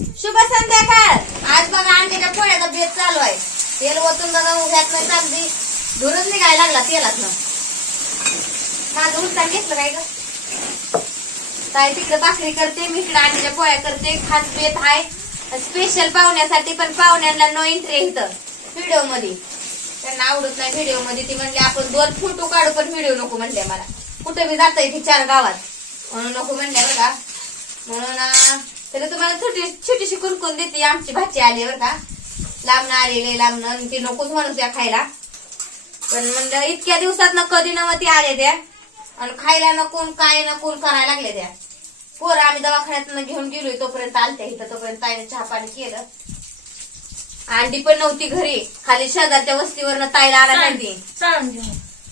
शुभ संध्याकाळ. आज बघा अंड्याच्या पोळ्याचा बेत चालू आहे. तेल ओतून बघा उभ्यात नाही चालली. धुरून निघायला लागला तेलात ना माझं उलटा घेतलं काय ग? ताई तिकडे भाकरी करते मी इकडे अंड्याच्या पोळ्या करते. खास बेत आहे. स्पेशल पाहुण्यासाठी पण पाहुण्यांना नो एंट्री इथं. व्हिडिओमध्ये त्यांना आवडत नाही व्हिडिओमध्ये ती म्हणले आपण दोन फोटो काढू पण व्हिडिओ नको म्हणले मला. कुठे बी जात ती चार गावात. म्हणून नको म्हणले बघा. म्हणून तरी तुम्हाला छोटी छोटीशी कुणकुण देते. आमची भाची आली बरं का. लांबणं आलेले लांबणं. ती नकोच म्हणून त्या खायला. पण म्हणलं इतक्या दिवसात ना कधी नव्हती आले त्या. आणि खायला नकोन काय नकोन करायला लागले त्या. पोरं आम्ही दवाखान्यात घेऊन गेलोय तोपर्यंत आलते इथं. तोपर्यंत ताईने चहा पाणी केलं. अंडी पण नव्हती घरी. खाली शेजारच्या वस्तीवरनं ताईला आला नाही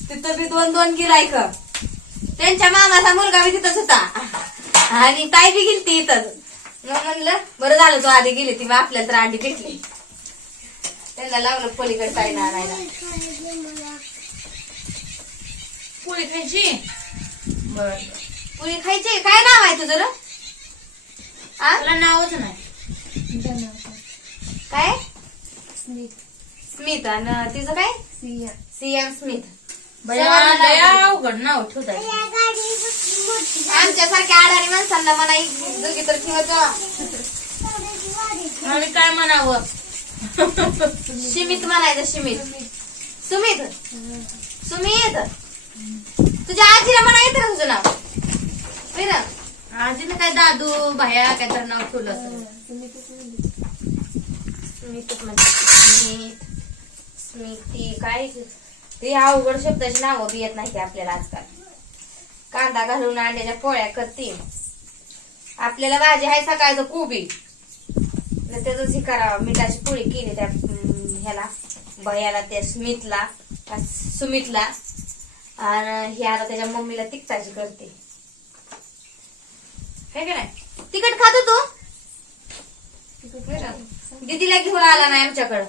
तिथं बी दोन दोन गिरायक त्यांच्या मामाचा मुलगा बी तिथंच होता. आणि ताई बी गेलती इथंच मग म्हणलं बरं झालं तू आधी गेली ती. मग आपल्याला तर अंडी भेटली. त्यांना लावलं पलीकडे ताईला आणायला पोळी खायची? बर. पुरी खायची? काय नाव आहे तुझं तुला नावच नाही. काय? स्मिथ आणि तिचं काय? सीएम स्मिथ अवघड नाव ठेवताय. आमच्यासारख्या आडाणी माणसांना म्हणा दोघी तर ठेवत. आम्ही काय म्हणावं? शिमित म्हणायचं शिमित. सुमित. सुमित. तुझ्या आजीला म्हणा येतं ना तुझं नाव. आजीने काय दादू भाया काय तर नाव ठेवलं. स्मित म्हणजे स्मित. स्मिती काय? ते अवघड शब्दाची नावं बी येत नाही आपल्याला आजकाल. कांदा घालून अंड्याच्या पोळ्या करते आपल्याला भाजी आहे सकाळचं कोबी. त्याच हे करावं मिठाची पोळी केली त्या ह्याला भयाला त्या स्मितला सुमितला. आणि हे आता त्याच्या मम्मीला तिकटाची करते. काय काय नाही? तिकट खातो तू दीदीला घेऊन आला नाही आमच्याकडं.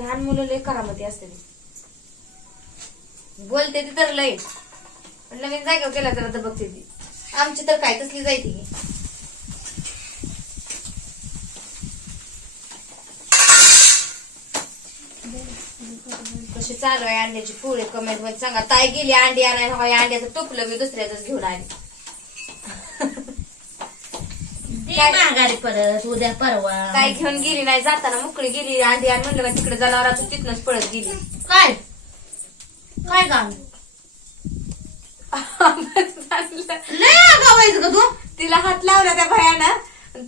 लहान मुलं लय करामती असते बोलते ती तर लय. पण लगेच जागेवर केला तर आता बघते ती. आमची तर काय तसली जायती की कशी चालू आहे अंड्याची पोळी? कमेंटमध्ये सांगा. ताई गेली अंडी आणायला. हवा अंड्याचं टोपलं मी दुसऱ्याच घेऊन आली. माघारी परत उद्या परवा. काय घेऊन गेली नाही जाताना मोकळी गेली अंडी आणि म्हणलं का तिकडे जनावर तू तिथनच पळत गेली. काय? काय काम? लय आहेस का तू. तिला हात लावला त्या भयानं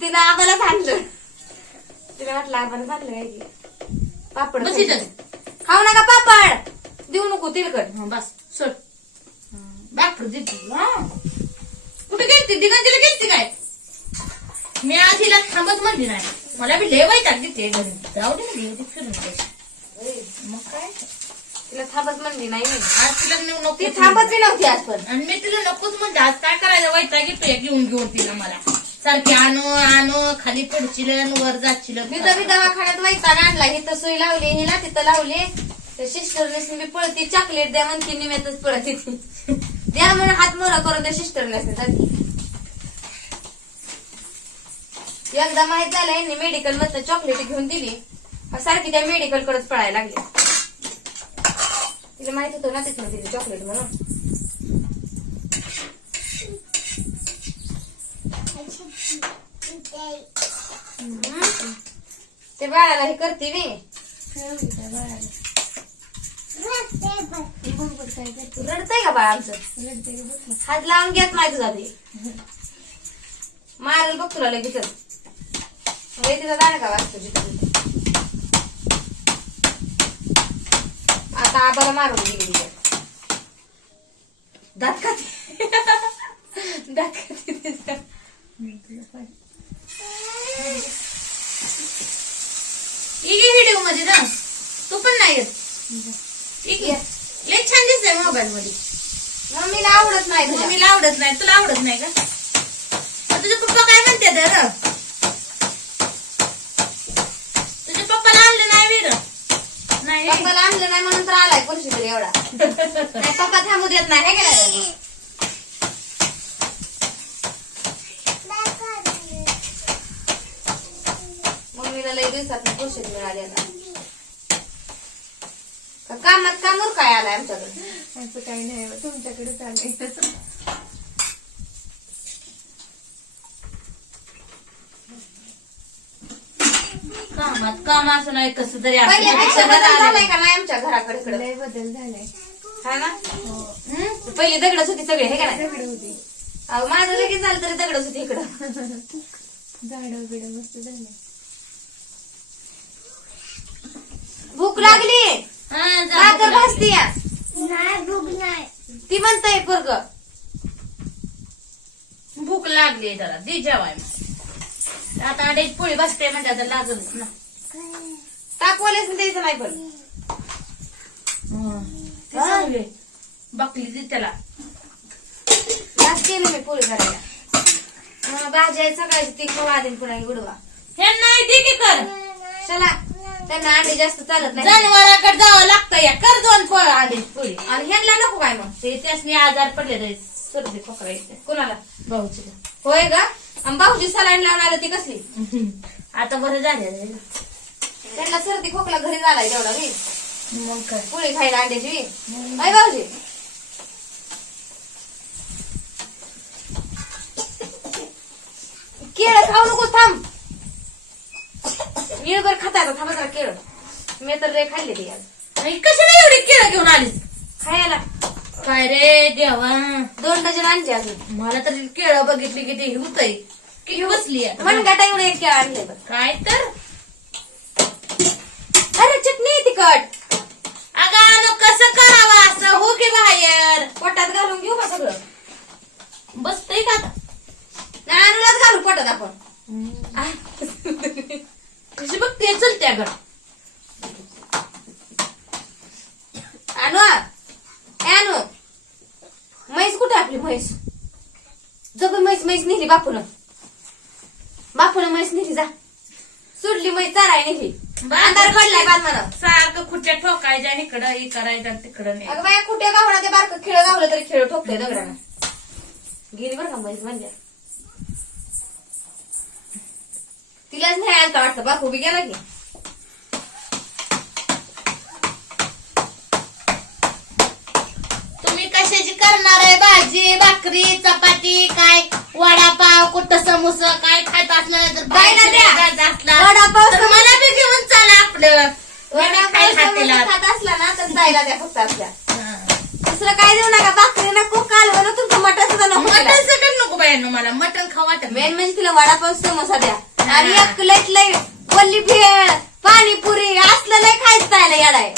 तिनं आम्हालाच आणलं तिला वाटलं आपण चांगलं काय की पापड बस. इथं. खाऊ नका पापड. देऊ नको तिलकट. हं, बस सोड. बापरू देते. कुठे गेलती? दिगंजीला गेलती काय? मी आज हिला थांबत म्हणली नाही. मला बी लय वैताग देते घरी जाऊ दे ना गेली फिरून दे. मग काय? तिला थांबत म्हणली नाही. मी आज तिला न- नको ती थांबत बी नव्हती आज पण. आणि मी तिला नकोच म्हणजे आज काय करायचं? वैताग येतोय घेऊन घेऊन तिला मला. सारखी आणू आणू खाली पडशील आणि वर जाशील मी तर मी दवाखान्यात वैताग आणला. सुई लावली हिला तिथं लावली. त्या सिस्टरने मी पळती चॉकलेट द्या म्हणती निम्यातच पळत ती. द्या म्हणून हात मोरा करून त्या सिस्टरने जाती एकदा माहीत झालं यांनी मेडिकल मधलं चॉकलेट घेऊन दिली. सारखी त्या मेडिकल कडेच पळायला लागली. तिला माहीत होतं ना तिथनं दिली चॉकलेट म्हणून. ते बाळाला हे करते मी रडतय का बाळ आमचं? हात लावून घेत नाही तुझा ते मारल बघ तुला लगेच तिचा दाण का वाचतो जिथं. आता आबाला मारून गेली दात खाते दात खाते तिचा. व्हिडिओमध्ये ना तू पण नाही येत ठीक आहे लय छान दिसतंय मोबाईल मध्ये मम्मीला आवडत नाही. मम्मीला आवडत नाही तुला आवडत नाही का तुझे पप्पा काय म्हणते तर थांबू देत नाही दिवसात पोषण कामात कामूर काय आलाय आमच्याकडे? असं काही नाही तुमच्याकडे चालेल कामात काम असं नाही कसं तरी आपल्यापेक्षा आमच्या घराकडे लय बदल झालाय. हा ना? हो हम्म? पहिली दगडच होती सगळे हे का नाही? दगड होती. अहो, माझं लगेच झालं तरी दगडच होती इकडं. झाड बिड मस्त झाले. भूक लागली? हा, जा भाकर. भाजती या. नाही भूक नाही. ती म्हणताय पोरग. भूक लागली जरा दे जेवाय आता अंड्याची पोळी बसते म्हणजे आता लागलच ना. तापवालेच द्यायचं नाही पण ते चांगले. बकली दे त्याला. आज केली मी पोळी करायला. मग भाजी आहे सकाळची ती कवा देईन पुन्हा गुडवा हे नाही दे की कर. चला त्यांना अंडी जास्त चालत नाही. जनावराकडे जावं लागतं या. कर दोन फळ अंड्याची पोळी. आणि ह्यांना नको काय मग? ते त्यासनी आजार पडले तरी सर्दी येते. कोणाला? भाऊची होय ग? आणि भाऊजी सलाईन लावून आलं ती कसली? आता बरं झाले. त्यांना सर्दी खोकला घरी झालाय तेवढा मी मग पोळी खायला अंड्याची काय भाऊजी केळ खाऊ नको थांब येळभर खाता येतं थांबा जरा केळ. मी तर रे खाल्ले ती आज. आणि कशाला एवढी केळं घेऊन आलीस? खायला. काय रे देवा? दोन डझन आणते अजून. मला तर केळं बघितली की ते होतय. किती बसली. मनगाटा एवढे एक केळ आणले बघ. काय तर? अरे चटणी आहे तिखट. अगं कसं करावं असं? हो की बाहेर? पोटात घालून घेऊ का सगळं? बसतय का आता? नाही आणूनच घालू पोटात आपण कशी बघते चलते अगं आणू आ. ए आणू म्हैस कुठे आपली म्हैस जब म्हैस म्हैस नेली बापून बापून म्हैस नेली जा. सुटली म्हैस चाराय नेली. अंधार पडलाय बाजमानं सारखं खुर्च्या ठोकायच्या इकडं हे करायचं तिकडं नाही अगं बाया कुठे गावला ते बारकं खेळ गावलं तरी खेळ ठोकतोय दगडानं. गेली बरं का म्हैस म्हणल्या तिलाच नाही आलता वाटतं बापू बी गेला की. तुम्ही कशाची करणार आहे भाजी भाकरी चपाती काय? वडापाव कुठं समोसा काय खात असलं तर द्या. जायचं असला वडापाव, तर. मला बी घेऊन चला आपलं मी वडा काय खात असला ना तर जायला द्या फक्त आपल्या हा. दुसरं काय देऊ नका भाकरी नको कालवण तुमचं मटण सुद्धा नको मटन तिला. सकट नको बायांनो मला मटन खाऊ वाटत नाही. मेन म्हणजे तिला वडापाव समोसा द्या आणि. एक लईट लई वल्ली भेळ पाणीपुरी असलं लय खायचं त्याला येडाय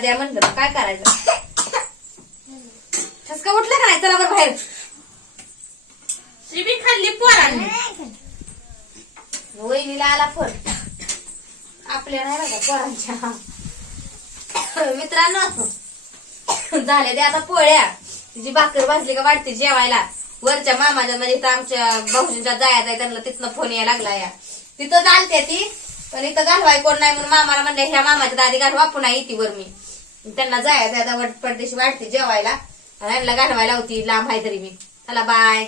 द्या म्हणलं काय करायचं? ठसका उठला का नाही? चला बरं बाहेर. शिबी खाल्ली पोरांनी. वहिनीला आला फोन. आपल्या नाही बघा पोरांच्या. मित्रांनो झाले ते आता पोळ्या. तिची भाकर भाजली का वाटते जेवायला? वरच्या मामाच्या म्हणजे इथं आमच्या भाऊजींच्या जायचं आहे त्यांना तिथनं फोन यायला लागला या. तिथं चालते ती पण इथं घालवाय कोण नाही म्हणून मामाला म्हणलं ह्या मामाच्या दादी घालवा पुन्हा येते वर मी. त्यांना जायचं आहे आता परदेशी वाटते जेवायला. आणि यांना घालवायला होती लांब आहे तरी मी. चला बाय